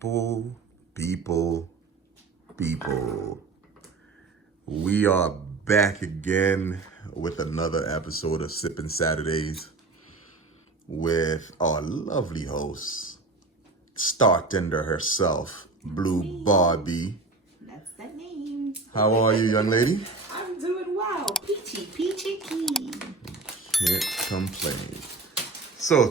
People. We are back again with another episode of Sippin Saturdays with our lovely host, Startender herself, Blue Barbie. That's the name. How are you, young lady? I'm doing well. Peachy keen. Can't complain. So,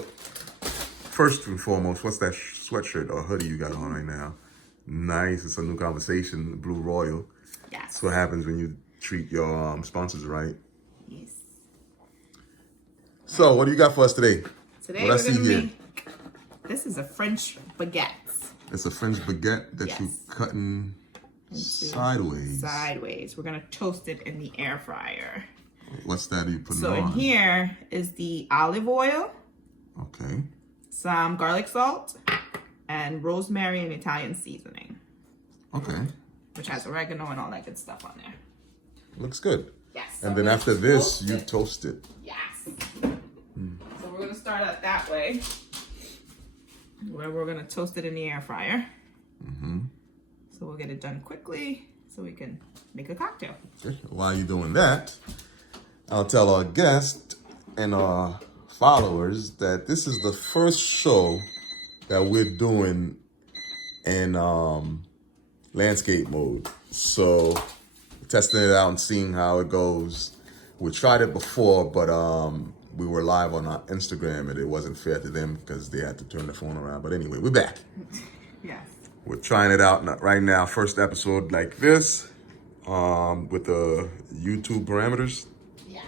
first and foremost, what's that sweatshirt or hoodie you got on right now? Nice. It's a new conversation, Bleu Royal. Yes. That's what happens when you treat your sponsors right. Yes. So, what do you got for us today? Today what I we're see gonna here? make. This is a French baguette. It's a French baguette that Yes. you cutting sideways. Sideways. We're gonna toast it in the air fryer. What's that you putting So on? in here is the olive oil, Okay. some garlic salt, and rosemary and Italian seasoning, Okay. which has oregano and all that good stuff on there. Looks good. Yes. And so then we're after gonna this, toast you it. toast it. Yes. So we're gonna start out that way, where we're gonna toast it in the air fryer. So we'll get it done quickly, so we can make a cocktail. Okay. While you're doing that, I'll tell our guests and our followers that this is the first show that we're doing in landscape mode. So testing it out and seeing how it goes. We tried it before, but we were live on our Instagram and it wasn't fair to them because they had to turn the phone around. But anyway, we're back. Yes. We're trying it out right now. First episode like this with the YouTube parameters. Yes.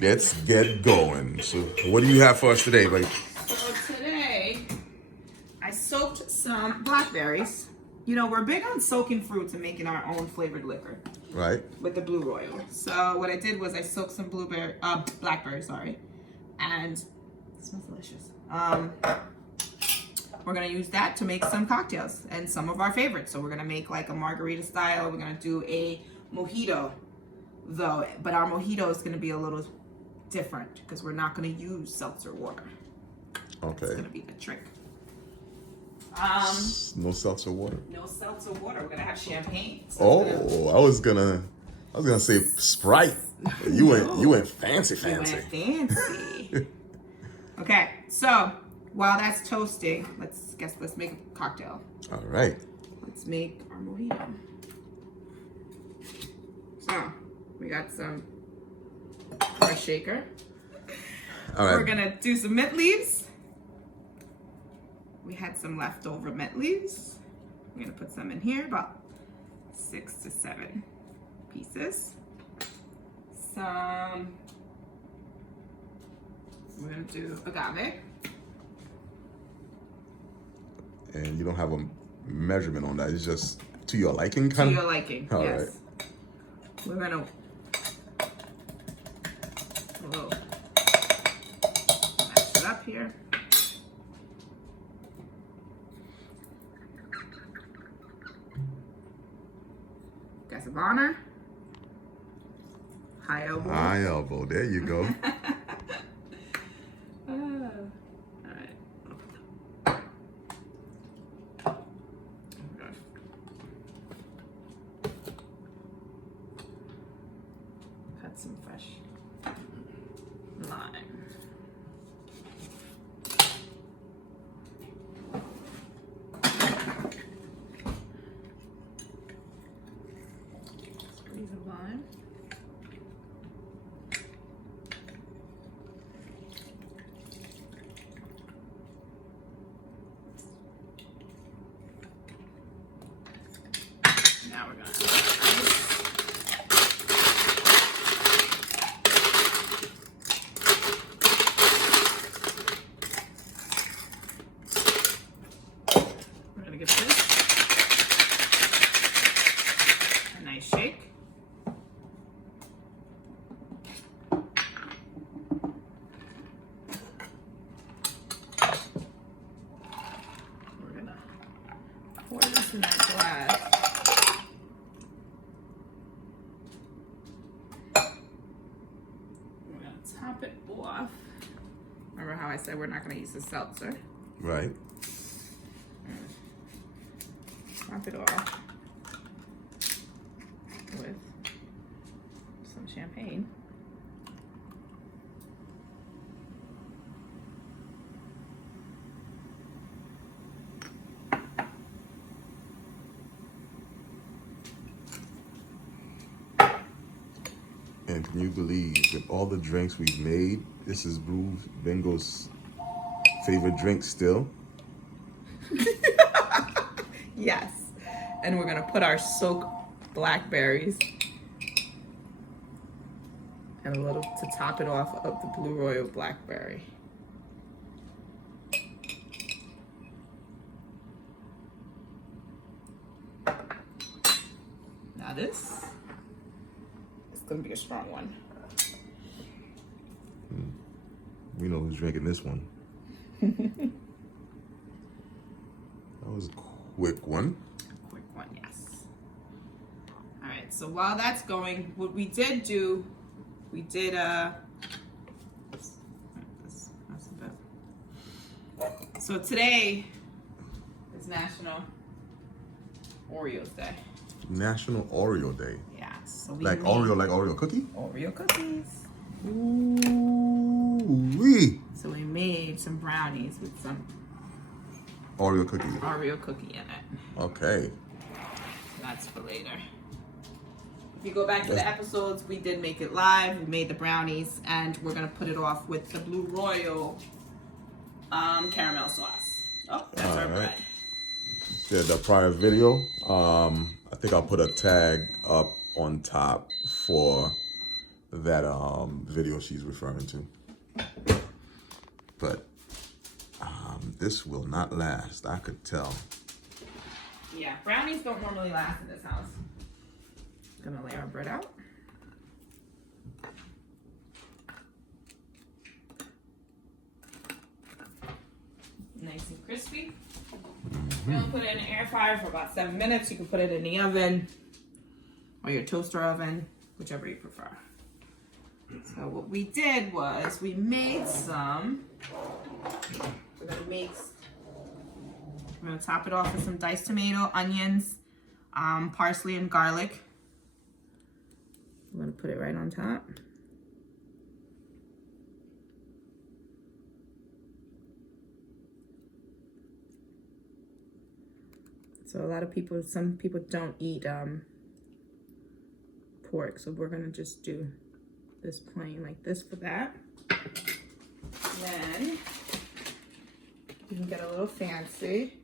Let's get going. So what do you have for us today, babe? So today, I soaked some blackberries. You know, we're big on soaking fruits and making our own flavored liquor Right? with the Bleu Royal. So what I did was I soaked some blackberries, and it smells delicious. We're gonna use that to make some cocktails and some of our favorites. So we're gonna make like a margarita style. We're gonna do a mojito though, but our mojito is gonna be a little different because we're not gonna use seltzer water. It's Okay. gonna be the trick. No seltzer water. No seltzer water. We're gonna have champagne. So Oh, I was gonna say Sprite. You went fancy. we went fancy. Okay, so while that's toasting, let's make a cocktail. All right. Let's make our mojito. So we got our shaker. All right. We're gonna do some mint leaves. We had some leftover mint leaves. We're gonna put some in here, about 6 to 7 pieces. We're gonna do agave. And you don't have a measurement on that. It's just to your liking, kind To of. your liking, All yes. right. We're gonna mash it up here. Casabana. High elbow. High elbow. There you go. All right. Cut some fresh lime. Squeeze of lime. Now we're gonna do this. We're gonna give this a nice shake. We're gonna pour this in that glass. We're gonna top it off. Remember how I said we're not gonna use the seltzer? Right. And top it off with some champagne. And can you believe that all the drinks we've made, this is Blue Bingo's favorite drink still? Yes. And we're gonna put our soaked blackberries and a little to top it off of the Bleu Royal blackberry. Now this is gonna be a strong one. We know who's drinking this one. That was a quick one. Quick one, yes. All right, so while that's going, what we did do, we did so today is National Oreos Day. National Oreo Day. Yeah, so we Like made Oreo cookie? Oreo cookies. Ooh-wee. So we made some brownies with some Oreo cookie. Oreo cookie in it. Okay. That's for later. If you go back to the episodes, we did make it live. We made the brownies, and we're gonna put it off with the Bleu Royal caramel sauce. Oh, that's our bread. Yeah, the prior video. I think I'll put a tag up on top for that video she's referring to. But this will not last. I could tell. Yeah, brownies don't normally last in this house. Gonna lay our bread out. Nice and crispy. We're gonna put it in the air fryer for about 7 minutes. You can put it in the oven or your toaster oven, whichever you prefer. So what we did was we made some. We're gonna top it off with some diced tomato, onions, parsley, and garlic. I'm gonna put it right on top. So a lot of people, some people don't eat pork, so we're gonna just do this plain like this for that. Then you can get a little fancy.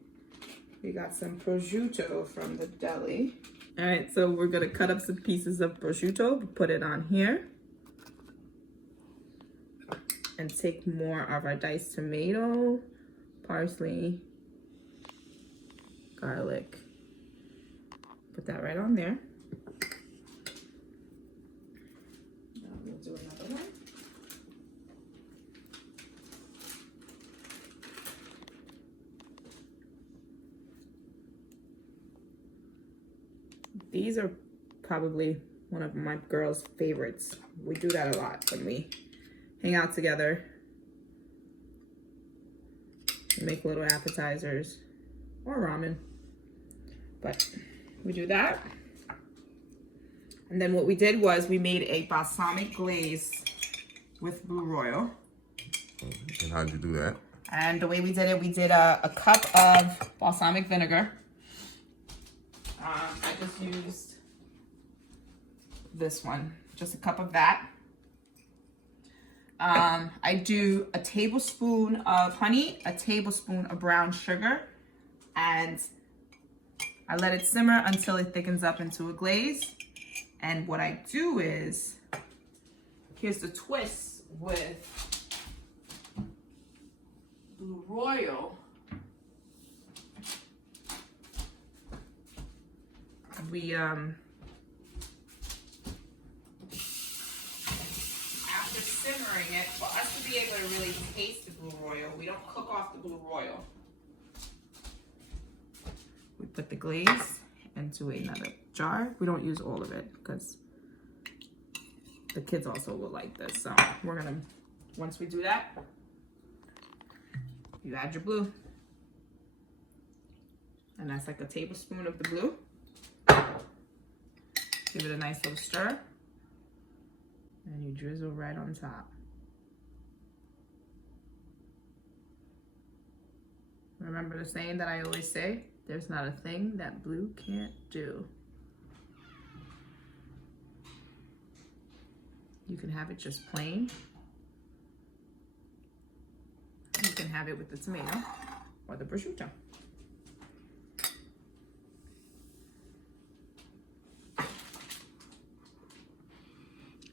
We got some prosciutto from the deli. All right, so we're gonna cut up some pieces of prosciutto, put it on here, and take more of our diced tomato, parsley, garlic. Put that right on there. Now we'll do another one. These are probably one of my girls' favorites. We do that a lot when we hang out together. We make little appetizers or ramen. But we do that. And then what we did was we made a balsamic glaze with Bleu Royal. And how'd you do that? And the way we did it, we did a cup of balsamic vinegar. I just used this one, just a cup of that. I do a tablespoon of honey, a tablespoon of brown sugar, and I let it simmer until it thickens up into a glaze. And what I do is, here's the twist with Bleu Royal. We after simmering it, for us to be able to really taste the Bleu Royal, we don't cook off the Bleu Royal. We put the glaze into another jar. We don't use all of it because the kids also will like this. So we're gonna, once we do that, you add your blue. And that's like a tablespoon of the blue. Give it a nice little stir. And you drizzle right on top. Remember the saying that I always say, there's not a thing that blue can't do. You can have it just plain. You can have it with the tomato or the prosciutto.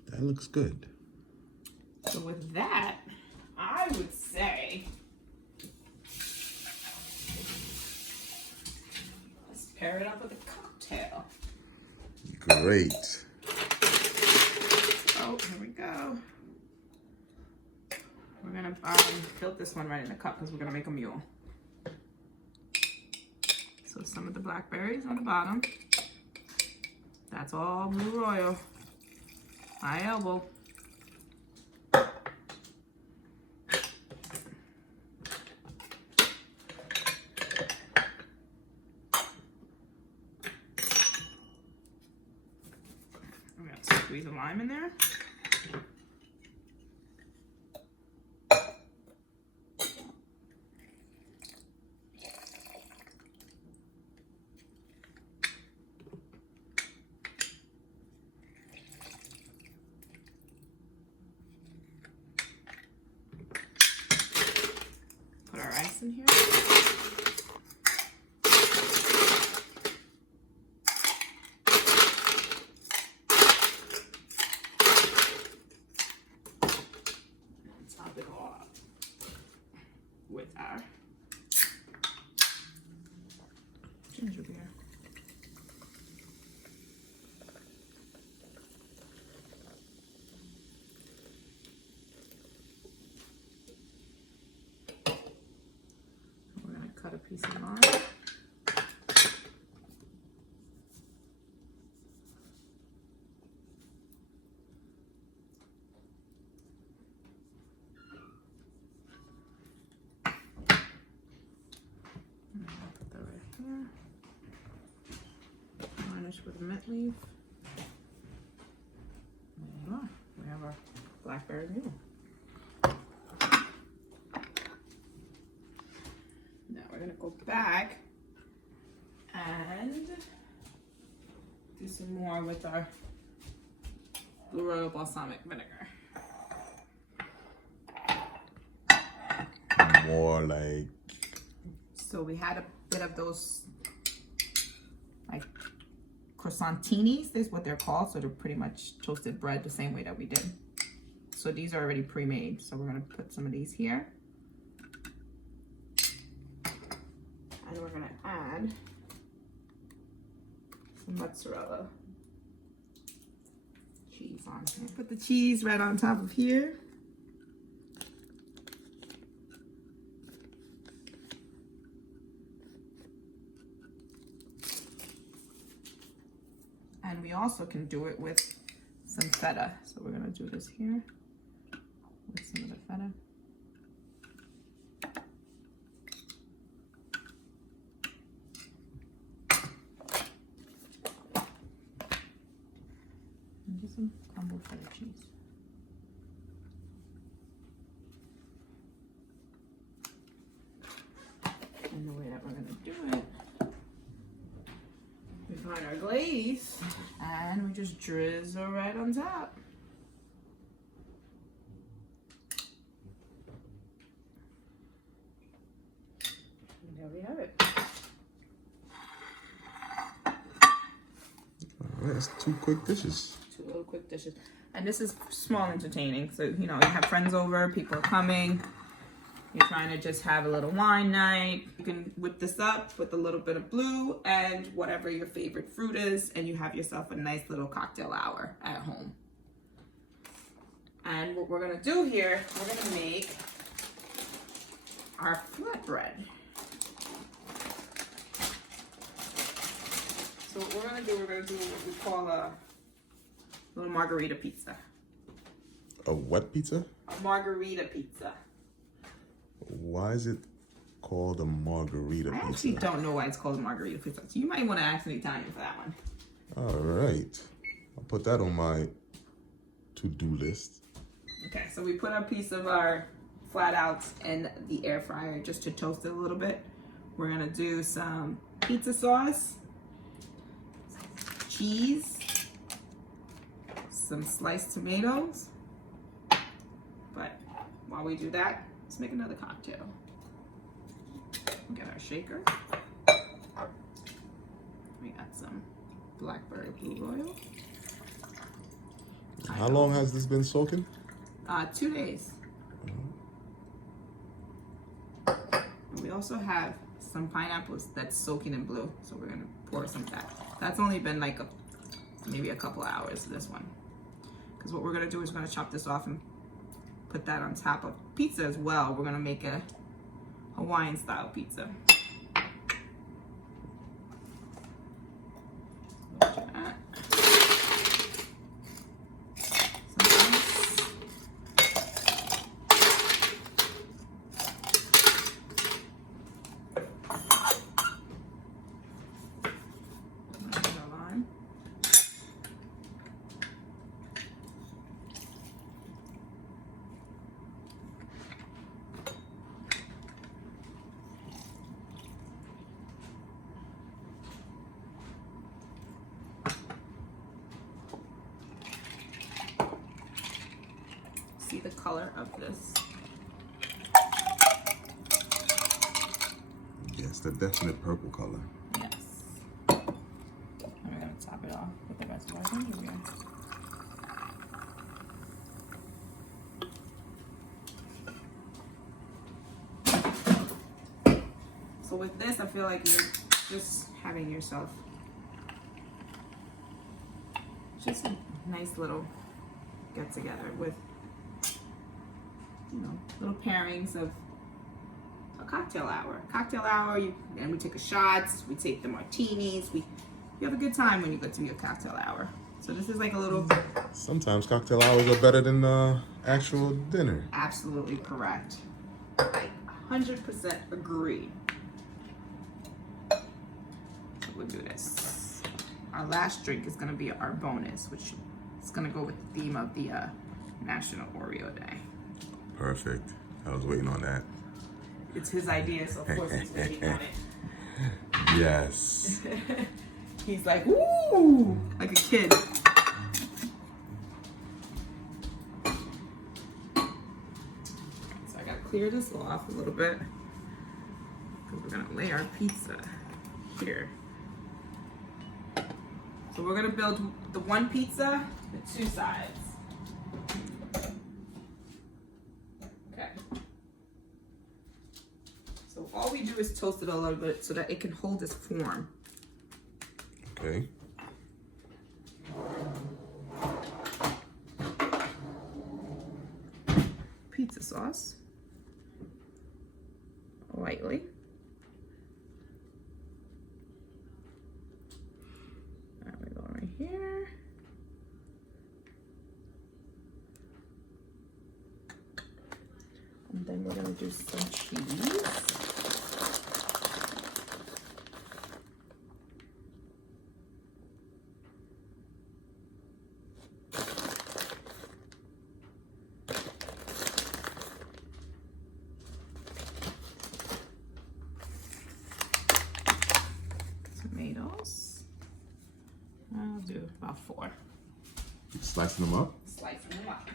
That looks good. So with that, I would say, let's pair it up with a cocktail. Great. Oh, here we go. We're gonna fill this one right in the cup because we're gonna make a mule. So some of the blackberries on the bottom. That's all Bleu Royal. My elbow. I'm gonna squeeze a lime in there. Put our ice in here. Top it all up with our ginger beer. We're going to cut a piece of lime. Put that right here. Garnish with a mint leaf. There you are. We have our Blackberry Mule. Now we're gonna go back and do some more with our Bleu Royal balsamic vinegar. More like, So we had a bit of those like croissantinis, is what they're called. So they're pretty much toasted bread the same way that we did. So these are already pre-made. So we're gonna put some of these here. And we're gonna add some mozzarella cheese on here. Put the cheese right on top of here. And we also can do it with some feta. So we're gonna do this here with some of the feta. And just some crumbled feta cheese. And the way that we're gonna do it, we find our glaze and we just drizzle right on top. And there we have it. all right, that's 2 quick dishes. 2 little quick dishes. And this is small entertaining. So, you know, you have friends over, people are coming. You're trying to just have a little wine night. You can whip this up with a little bit of blue and whatever your favorite fruit is, and you have yourself a nice little cocktail hour at home. And what we're gonna do here, we're gonna make our flatbread. So what we're gonna do what we call a little margarita pizza. A what pizza? A margarita pizza. Why is it called a margarita I pizza. actually don't know why it's called a margarita pizza. So you might want to ask an Italian for that one. All right. I'll put that on my to-do list. Okay, so we put a piece of our flat outs in the air fryer just to toast it a little bit. We're gonna do some pizza sauce, cheese, some sliced tomatoes. But while we do that, let's make another cocktail. Get our shaker. We got some Blackberry Bleu Royal. How long has this been soaking? 2 days. And we also have some pineapples that's soaking in blue, so we're gonna pour some of that. That's only been like maybe a couple hours, this one. Because what we're gonna do is we're gonna chop this off and put that on top of pizza as well. We're gonna make a Hawaiian style pizza. See the color of this. Yes, the definite purple color. Yes. And we're gonna top it off with the rest of our ginger. So with this, I feel like you're just having yourself just a nice little get together with, you know, little pairings of a cocktail hour. Cocktail hour, and we take a shots, we take the martinis, you have a good time when you go to your cocktail hour. So this is like a little... Sometimes cocktail hours are better than actual dinner. Absolutely correct. I 100% agree. So we'll do this. Our last drink is gonna be our bonus, which is gonna go with the theme of the National Oreo Day. Perfect. I was waiting on that. It's his idea, so of course he's gonna be on it. Yes. He's like, ooh, like a kid. So I gotta clear this off a little bit because we're gonna lay our pizza here. So we're gonna build the one pizza with two sides. Okay. So all we do is toast it a little bit so that it can hold its form. Okay. Pizza sauce. Lightly. There we go right here. And then we're gonna do some cheese. Tomatoes. I'll do about 4. You slicing them up? Slicing them up.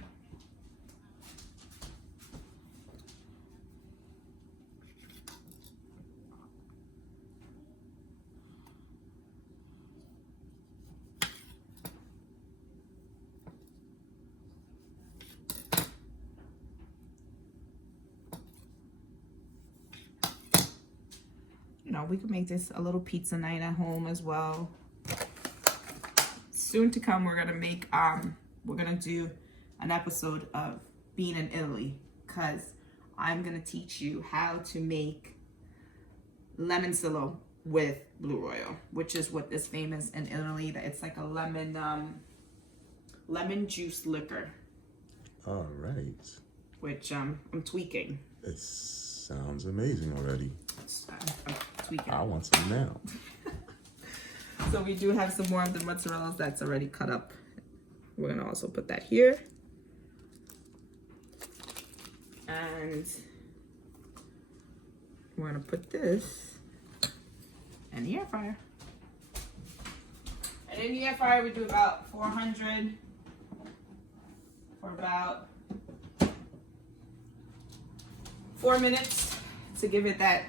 You know, we could make this a little pizza night at home as well. Soon to come, we're gonna make we're gonna do an episode of being in Italy, because I'm gonna teach you how to make lemoncillo with Bleu Royal, which is what is famous in Italy. That it's like a lemon juice liquor. All right. Which I'm tweaking. It's Sounds amazing already. I'm tweaking. I want some now. So we do have some more of the mozzarella that's already cut up. We're gonna also put that here. And we're gonna put this in the air fryer. And in the air fryer, we do about 400 for about 4 minutes to give it that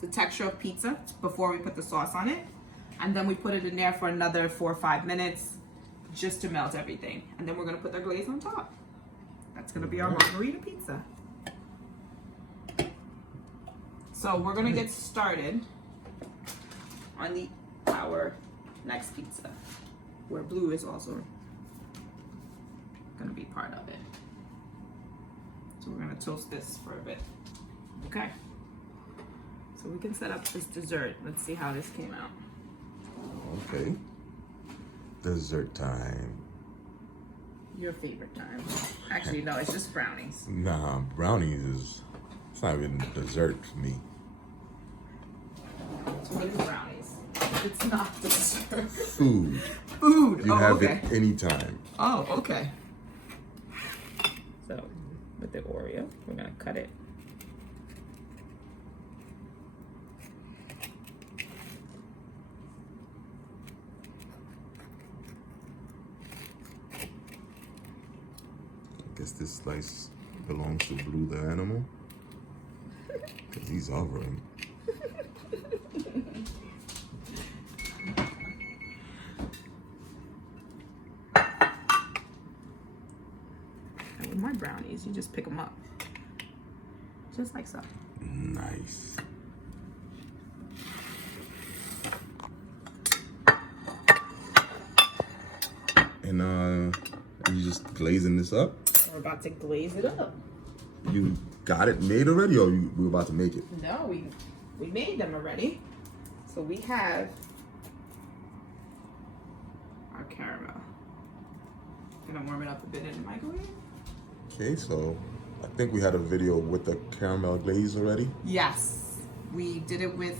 the texture of pizza before we put the sauce on it. And then we put it in there for another 4 or 5 minutes just to melt everything. And then we're gonna put the glaze on top. That's gonna be our margarita pizza. So we're gonna get started on our next pizza, where Bleu is also gonna be part of it. So we're gonna toast this for a bit. Okay. So we can set up this dessert. Let's see how this came out. Okay. Dessert time. Your favorite time. Actually, no, it's just brownies. Nah, brownies is, it's not even dessert for me. So what is brownies? It's not dessert. Food. Food. You have okay. it anytime. Oh, okay. So with the Oreo, we're gonna cut it. I guess this slice belongs to Bleu the animal. Because he's hovering. And with my brownies, you just pick them up. Just like so. Nice. And you just glazing this up? We're about to glaze it up. You got it made already, or we're about to make it? No, we made them already. So we have our caramel. Gonna warm it up a bit in the microwave. Okay, so I think we had a video with the caramel glaze already. Yes, we did it with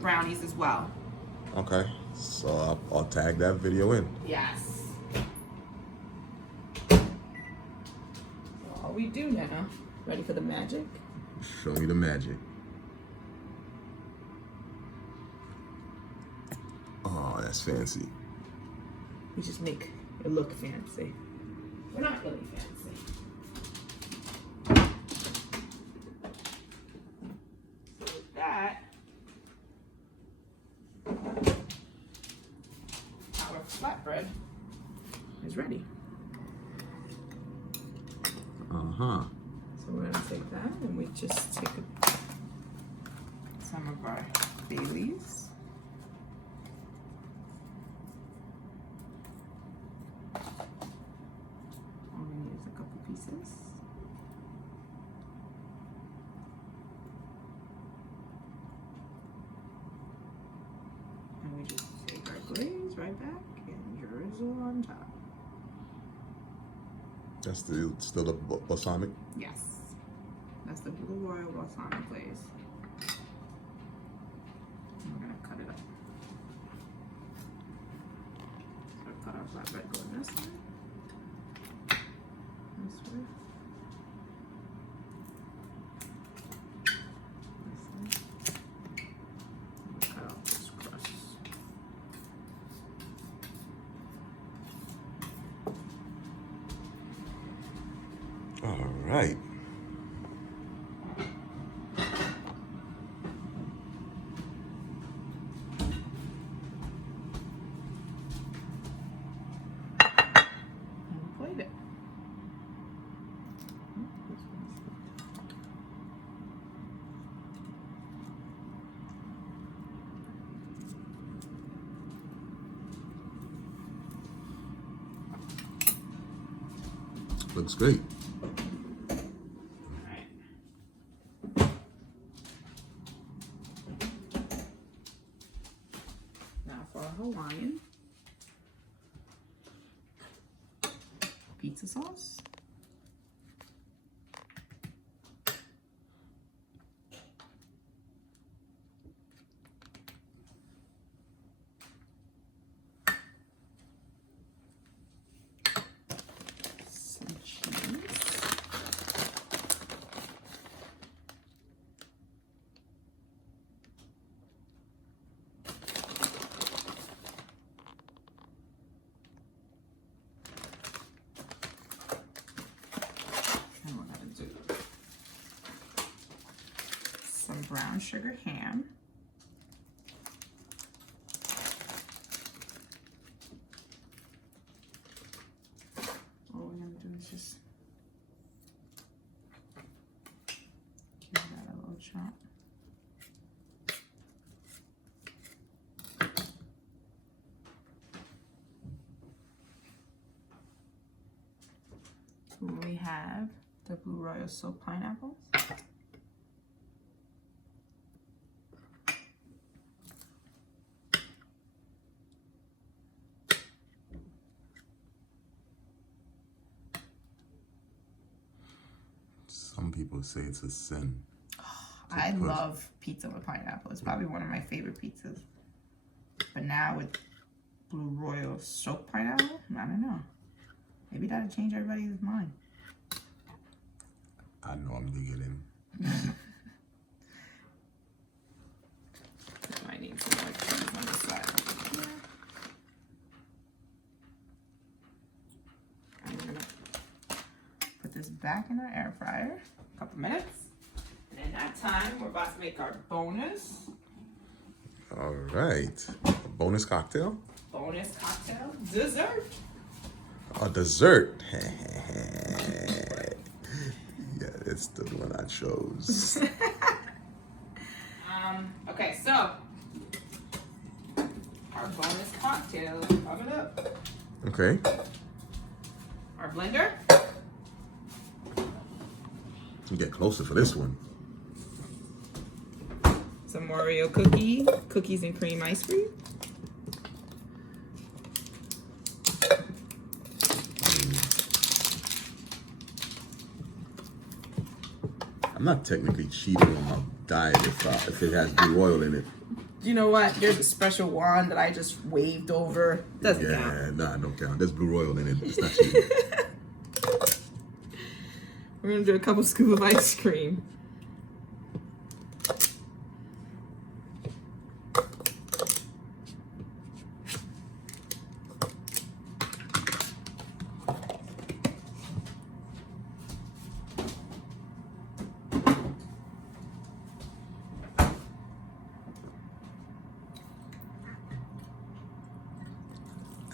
brownies as well. Okay, so I'll tag that video in. Yes. So all we do now, ready for the magic? Show me the magic. Oh, that's fancy. We just make it look fancy. We're not really fancy. So with that, our flatbread is ready. Uh-huh. So we're gonna take that and we just take some of our bay leaves. All we need is a couple pieces. And we just take our glaze right back and drizzle on top. That's still the balsamic? Yes. That's the Bleu Royal balsamic glaze. And we're gonna cut it up. So cut our flatbread going this way. This way. This way. And we cut off this crust. All right. And plate it. Looks great. Alright. Now for our Hawaiian. pizza sauce. Some cheese. Some brown sugar ham. All we're gonna do is just give that a little chop. We have the Bleu Royal soaked pineapples. Some people say it's a sin. I love pizza with pineapple. It's probably one of my favorite pizzas. But now with Bleu Royal soaked pineapple, I don't know. Maybe that'll change everybody's mind. I normally get in. I need some more cheese on the side. And we're gonna put this back in our air fryer. A couple minutes. And in that time, we're about to make our bonus. All right. Bonus cocktail? Bonus cocktail dessert. A dessert. Yeah, it's the one I chose. Okay, so our bonus cocktail coming up. Okay. Our blender. You get closer for this one. Some Oreo cookies and cream ice cream. I'm not technically cheating on my diet if it has Bleu Royal in it. You know what? There's a special wand that I just waved over. Doesn't count. Yeah, nah, don't count. There's Bleu Royal in it. It's not cheating. We're gonna do a couple scoops of ice cream.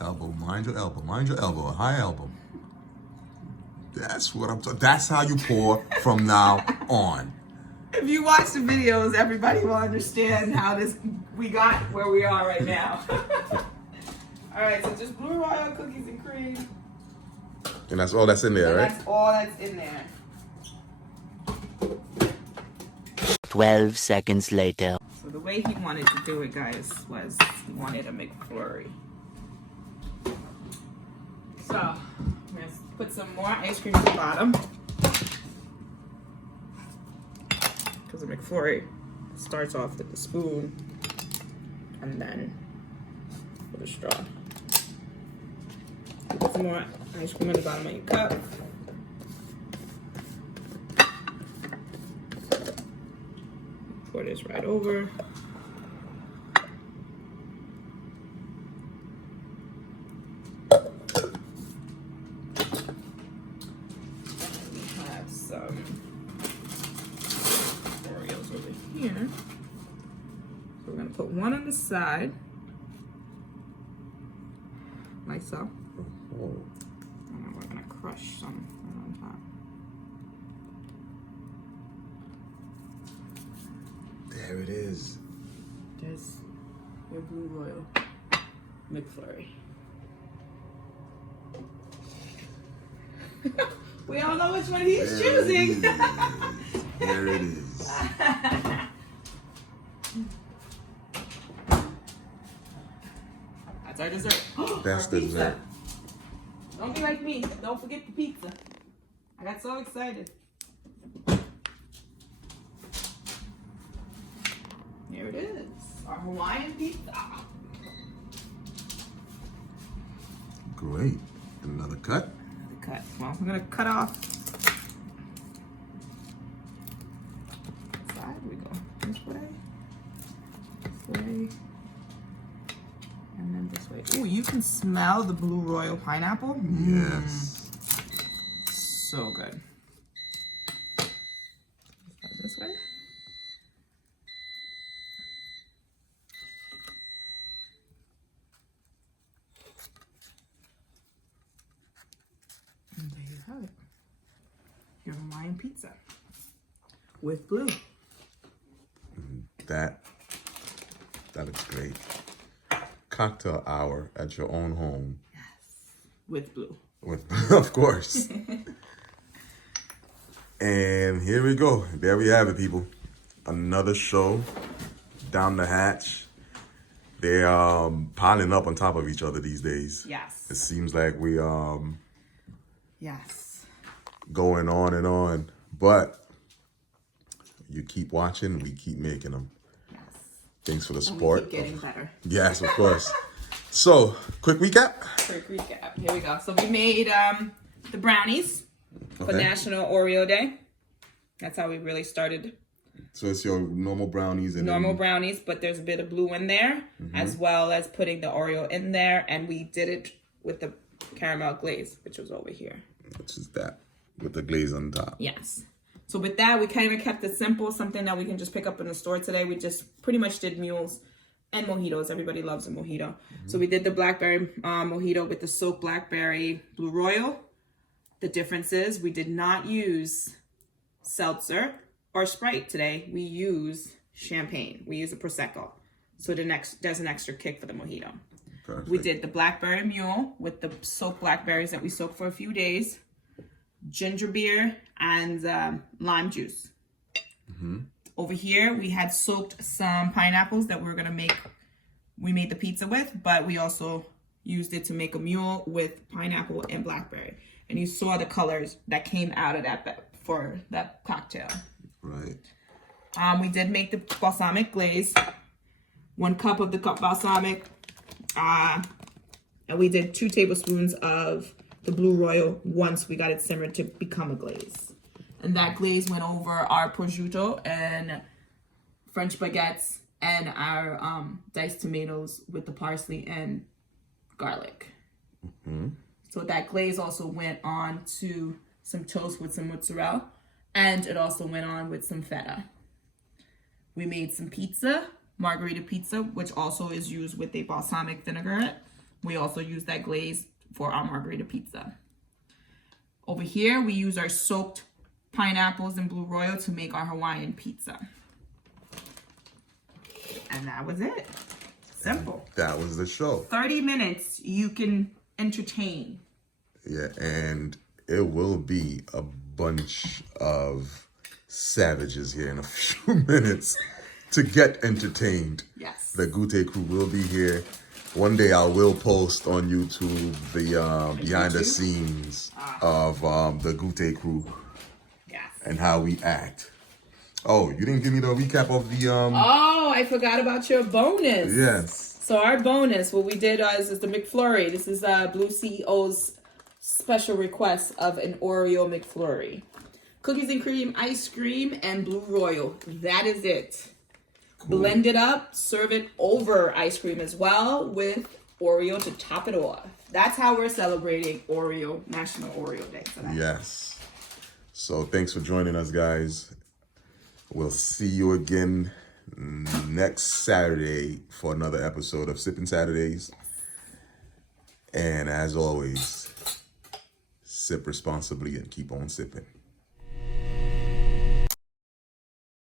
Elbow, mind your elbow, mind your elbow, a high elbow. That's what I'm talking. That's how you pour from now on. If you watch the videos, everybody will understand how we got where we are right now. All right, so just Bleu Royal cookies and cream. And that's all that's in there, And right? that's all that's in there. 12 seconds later. So the way he wanted to do it, guys, was he wanted a McFlurry. So I'm gonna put some more ice cream at the bottom. Because the McFlurry starts off with the spoon and then with a straw. Put some more ice cream at the bottom of your cup. Pour this right over. Here. So we're going to put one on the side, like so. Oh. And then we're going to crush some right on top. There it is. There's your Bleu Royal McFlurry. We all know which one he's choosing. There it is. That's our dessert. That's Our the pizza. dessert. Don't be like me. Don't forget the pizza. I got so excited. Here it is. Our Hawaiian pizza. Great. Another cut. Another cut. Well, we're going to cut off. Side we go. This way. This way. And then this way. Ooh, you can smell the Bleu Royal pineapple. Yes. So good. This way. And there you have it. Your Hawaiian pizza with blue. That looks great. Cocktail hour at your own home. Yes. With blue. With, of course. And here we go. There we have it, people. Another show down the hatch. They're piling up on top of each other these days. Yes. It seems like we Yes. going on and on, but you keep watching, we keep making them. Yes. Thanks for the And we support. keep getting better. Yes, of course. So, quick recap. Quick recap. Here we go. So we made the brownies for Okay. National Oreo Day. That's how we really started. So it's your normal brownies and Normal then, brownies, but there's a bit of blue in there, as well as putting the Oreo in there. And we did it with the caramel glaze, which was over here. which is that with the glaze on top. Yes. So with that, we kind of kept it simple, something that we can just pick up in the store today. We just pretty much did mules and mojitos. Everybody loves a mojito. So we did the blackberry mojito with the soaked blackberry Bleu Royal. The difference is we did not use seltzer or Sprite today. We use champagne. We use a Prosecco. So there's an extra kick for the mojito. Perfect. We did the Blackberry Mule with the soaked blackberries that we soaked for a few days, ginger beer, and lime juice. Over here, we had soaked some pineapples that we made the pizza with, but we also used it to make a mule with pineapple and blackberry. And you saw the colors that came out of that for that cocktail. Right. We did make the balsamic glaze. 1 cup of the balsamic. And we did 2 tablespoons of the Bleu Royal once we got it simmered to become a glaze. And that glaze went over our prosciutto and French baguettes and our diced tomatoes with the parsley and garlic. So that glaze also went on to some toast with some mozzarella, and it also went on with some feta. We made some pizza, margarita pizza, which also is used with a balsamic vinaigrette. We also use that glaze for our margarita pizza. Over here, we use our soaked pineapples and Bleu Royal to make our Hawaiian pizza. And that was it. Simple. That was the show. 30 minutes, you can entertain. Yeah, and it will be a bunch of savages here in a few minutes to get entertained. Yes. The Gute crew will be here. One day I will post on YouTube the behind the scenes of the Gute crew Yes. and how we act. Oh, you didn't give me the recap of the Oh, I forgot about your bonus. Yes. So our bonus, what we did is the McFlurry. This is Blue CEO's special request of an Oreo McFlurry. Cookies and cream, ice cream, and Bleu Royal. That is it. Cool. Blend it up, serve it over ice cream as well with Oreo to top it off. That's how we're celebrating National Oreo Day tonight. Yes. So thanks for joining us, guys. We'll see you again next Saturday for another episode of Sippin' Saturdays. And as always, sip responsibly and keep on sipping.